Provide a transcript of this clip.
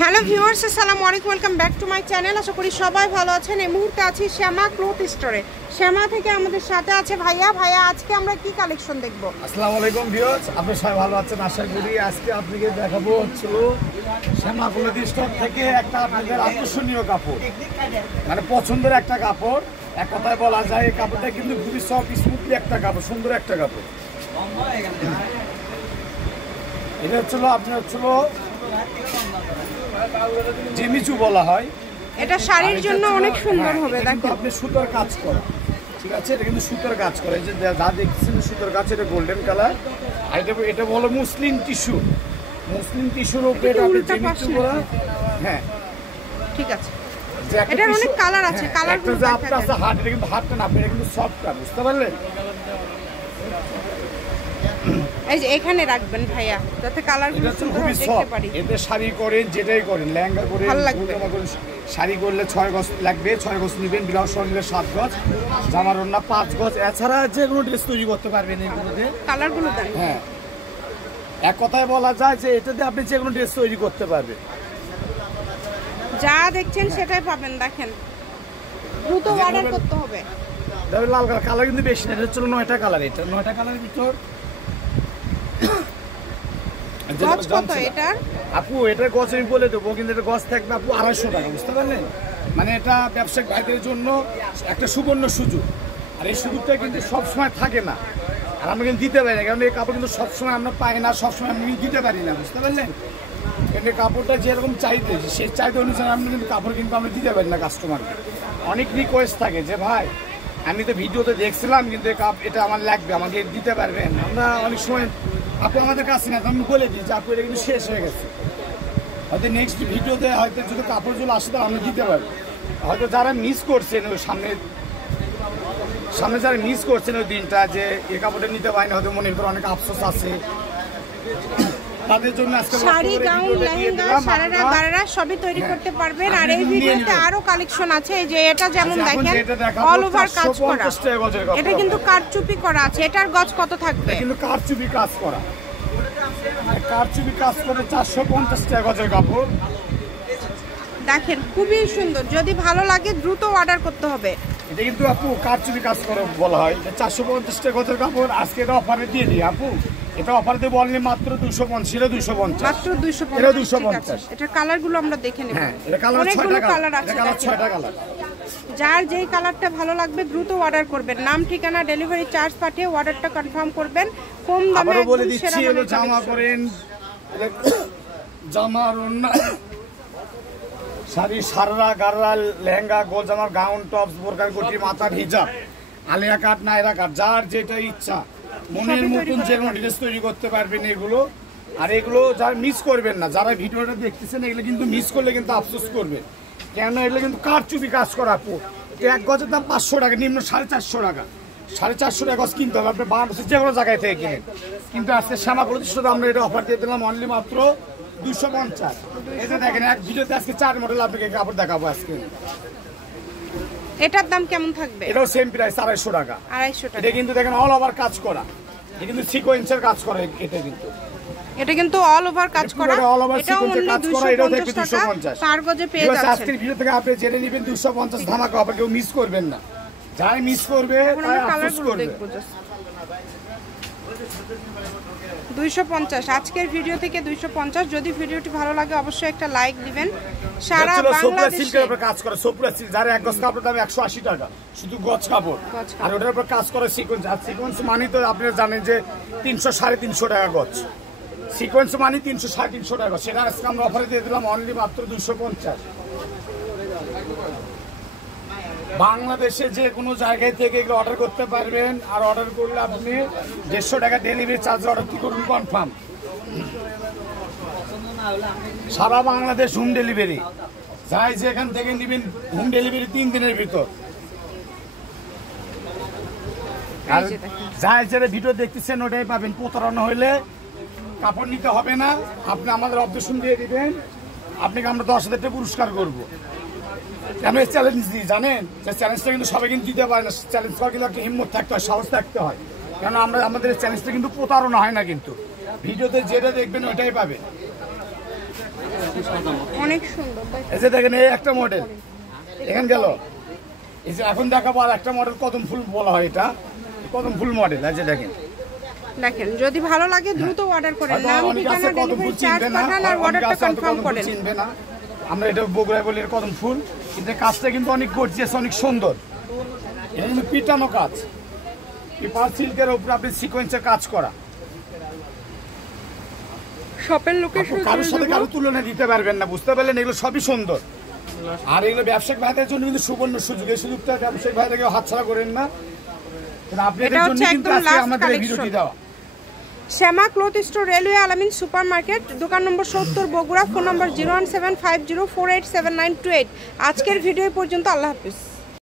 Hello viewers, আসসালামু আলাইকুম, welcome back to my channel. আশা করি সবাই ভালো আছেন। এই মুহূর্তে আছি শ্যামা ক্লথ স্টোরে। শ্যামা থেকে আমাদের সাথে আছে ভাইয়া। আজকে আমরা কি কালেকশন দেখব? আসসালামু আলাইকুম ভিউয়ার্স, আপনি সবাই ভালো আছেন আশা করি। আজকে আপনাকে দেখাবো হচ্ছে শ্যামা ক্লথ স্টোর থেকে একটা আপনাদের আকর্ষণীয় কাপড়, মানে পছন্দের একটা কাপড়। এক কথায় বলা যায় এই কাপড়টা কিন্তু খুবই সফট স্মুথলি একটা কাপড়, সুন্দর একটা কাপড়। এটা হচ্ছিল আপনার জেমিচু বলা হয়। এটা শাড়ির জন্য অনেক সুন্দর হবে। দেখেন আপনি সুতোর কাজ করা, ঠিক আছে? এটা কিন্তু সুতোর কাজ করে, যে যা দেখছেন সুতোর কাজ, এটা গোল্ডেন কালার। আর এটা বলো মুসলিম টিস্যু, মুসলিম টিস্যুর উপরে এটা আপনি জেমিচু করা। হ্যাঁ ঠিক আছে, এটার অনেক কালার আছে। কালারগুলো যে আপনার আছে হার্ড, এটা কিন্তু হার্ডটা না, এটা কিন্তু সফটটা, বুঝতে পারলেন? এই যে এখানে রাখবেন ভাইয়া, যাতে কালারগুলো সুন্দর দেখতে পারি। এতে শাড়ি করেন, যেটাই করেন, লেহেঙ্গা করেন, শাড়ি করলে 6 গজ লাগবে, 6 গজ নেবেন। ব্লাউজ সহ নিলে 7 গজ, জামার ওড়না 5 গজ। এছাড়া যে কোনো ড্রেস তৈরি করতে পারবেন এগুলোতে। কালারগুলো দেন। হ্যাঁ, এক কথায় বলা যায় যে এটাতে আপনি যে কোনো ড্রেস তৈরি করতে পারবেন। যা দেখছেন সেটাই পাবেন। দেখেন, দ্রুত অর্ডার করতে হবে। তবে লাল কালার কিন্তু বেশি না, এটা হচ্ছে 9টা কালার। এটা 9টা কালারের ভিতর আপু এটার গজ আমি বলে দেবো, কিন্তু এটা গজ থাকবে আপু 250 টাকা, বুঝতে পারলেন? মানে এটা ব্যবসায়িক ভাইদের জন্য একটা সুবর্ণ সুযোগ। আর এই সুযোগটা কিন্তু সবসময় থাকে না, আর আমরা কিন্তু দিতে পারি না, কারণ এই কাপড় কিন্তু সবসময় আমরা পাই না, সবসময় আমি দিতে পারি না, বুঝতে পারলেন? কিন্তু কাপড়টা যেরকম চাইতে, সেই চাইতে অনুসারে আমরা কিন্তু কাপড় কিন্তু আমরা দিতে পারি না কাস্টমারকে। অনেক রিকোয়েস্ট থাকে যে ভাই আমি তো ভিডিওতে দেখছিলাম, কিন্তু এটা আমার লাগবে, আমাকে দিতে পারবেন? আমরা অনেক সময় আপু আমাদের কাছে না, আমি বলে দিই যে আপু এটা কিন্তু শেষ হয়ে গেছে, হয়তো নেক্সট ভিডিওতে হয়তো যদি কাপড়গুলো আসে তো আমরা দিতে পারবো। হয়তো যারা মিস করছেন ওই সামনে যারা মিস করছেন ওই দিনটা, যে এই কাপড়টা নিতে পারেনি, হয়তো মনের ভিতরে অনেক আফসোস আছে, তাদের জন্য আজকে শাড়ি, গাউন, লেহেঙ্গা, সারারা গারারা সবই তৈরি করতে পারবেন। আর এই ভিডিওতে আরো কালেকশন আছে। এই যে এটা যেমন দেখেন অল ওভার কাজ করা, এটা কিন্তু কারচুপি করা আছে। এটার গজ কত থাকবে? কিন্তু কারচুপি কাজ করা, কারচুপি কাজ করে 450 টাকা গজের কাপড়। দেখেন খুবই সুন্দর। যদি ভালো লাগে দ্রুত অর্ডার করতে হবে। এটা কিন্তু আপু কারচুপি কাজ করে বলা হয়। 450 টাকা গজের কাপড় আজকে এটা অফারে দিয়ে দিই আপু। এটা অফার দিয়ে বললে মাত্র 250, এটা 250, মাত্র 250, এটা 250। এটা কালারগুলো আমরা দেখে নেব। হ্যাঁ, এটা কালার 6টা কালার আছে, এটা কালার 6টা কালার। যার যেই কালারটা ভালো লাগবে দ্রুত অর্ডার করবেন। নাম, ঠিকানা, ডেলিভারি চার্জ পাঠিয়ে অর্ডারটা কনফার্ম করবেন। কম দামে একদম বলে দিচ্ছি, হলো জামা করেন, জামার ওড়না, শাড়ি, সাররা, গাররা, লেহেঙ্গা, গোল জামার, গাউন, টপস, বোরকা, কোটি, মাথার হিজাব, আলিয়া কাট, নায়রা কাট, যার যেটা ইচ্ছা মনের মতন যে কোনো ড্রেস তৈরি করতে পারবেন এগুলো। আর এগুলো যারা মিস করবেন না, যারা ভিডিওটা দেখতেছেন, এগুলো কিন্তু মিস করলে কিন্তু আফসোস করবেন, কেন এগুলো কিন্তু কারচুপি কাজ করা। আপু এক গজের দাম 500 টাকা, নিম্ন 450 টাকা। 450 টাকা গজ কিনতে হবে, আপনি বাংলাদেশের যে কোনো জায়গায় থেকে কিনেন। কিন্তু আজকে শ্যামা প্রতিষ্ঠাতে আমরা এটা অফার দিয়ে দিলাম অনলি মাত্র 250। এটা দেখেন এক ভিডিওতে আজকে 4 মডেল আপনাকে কাপড় দেখাবো আজকে। এটার দাম কেমন থাকবে? এটাও সেম প্রাইস 250 টাকা। 250 টাকা। এটা কিন্তু দেখেন অল ওভার কাজ করা, এটা কিন্তু সিকোয়েন্সের কাজ করে। এটা কিন্তু অল ওভার কাজ করা, এটাও অনলি 250 টাকা। 4 গজে পেয়ে যাচ্ছেন। আজকের ভিডিও থেকে আপনি জেনে নেবেন 250 ধামাকা অফার, কেউ মিস করবেন না। যাই মিস করবে তাই আফসোস করবে। 250 আজকের ভিডিও থেকে 250। যদি ভিডিওটি ভালো লাগে অবশ্যই একটা লাইক দিবেন। সারা বাংলাদেশে কাজ করে সোপুরা সিল্ক, যার এক গজ কাপড় দাম 180 টাকা, শুধু গজ কাপড়। আর ওটার উপর কাজ করে সিকোয়েন্স। আর সিকোয়েন্স মানে তো আপনারা জানেন যে 300 350 টাকা গজ। সিকোয়েন্স মানে 300 350 টাকা। সেটা আজকে আমরা অফারে দিয়ে দিলাম অনলি মাত্র 250। বাংলাদেশে যে কোনো জায়গায় থেকে এগুলো অর্ডার করতে পারবেন। আর অর্ডার করলে আপনি 150 টাকা ডেলিভারি চার্জ অর্ডার কি করুন কনফার্ম। সারা বাংলাদেশ হোম ডেলিভারি, যাই যেখান থেকে নেবেন হোম ডেলিভারি 3 দিনের ভিতর। আর যাই যেটা ভিডিও দেখতেছেন ওটাই পাবেন। প্রতারণা হইলে কাপড় নিতে হবে না, আপনি আমাদের অবজেকশন দিয়ে দিবেন, আপনাকে আমরা 10,000 টাকা পুরস্কার করবো। আমি চ্যালেঞ্জ দিই, জানেন যে চ্যালেঞ্জটা কিন্তু সবাই কিন্তু দিতে পারে না। চ্যালেঞ্জ করার কিন্তু একটা হিম্মত থাকতে হয়, সাহস থাকতে হয়, কেন আমাদের চ্যালেঞ্জটা কিন্তু প্রতারণা হয় না। কিন্তু ভিডিওতে যেটা দেখবেন ওইটাই পাবেন। অনেক সুন্দর। এই যে দেখেন এই একটা মডেল এখানে গেল। এই যে এখন দেখাবো আর একটা মডেল কদম ফুল বলা হয়, এটা কদম ফুল মডেল। এই যে দেখেন দেখেন, যদি ভালো লাগে দ্রুত অর্ডার করেন। নাম, ঠিকানা, ডেলিভারি চার্জ পাঠান আর অর্ডারটা কনফার্ম করেন। চিনবে না, আমরা এটা বগুড়ায় বলি কদম ফুল, কিন্তু কাজটা কিন্তু অনেক গর্জিয়াস, অনেক সুন্দর। এটা কিন্তু পিটানো কাজ, পেপার সিল্কের উপর আপনি সিকোয়েন্সের কাজ করা। শপের লোকেশন কারোর সাথে কারো তুলনা দিতে পারবেন না, বুঝতে পারলেন? এগুলো সবই সুন্দর। আর এগুলো ব্যবসায়িক ভাইদের জন্য কিন্তু সুবর্ণ সুযোগ। এই সুযোগটা ব্যবসায়িক ভাইদেরকে হাতছাড়া করেন না। আপনাদের জন্য কিন্তু আজকে আমাদের এই ভিডিওটি দেওয়া। শ্যামা ক্লথ স্টোর, রেলওয়ে আলামিন সুপার মার্কেট, দোকান নম্বর 70, বগুড়া। ফোন নম্বর 01750487928। আজকের ভিডিও পর্যন্ত। আল্লাহ হাফিজ।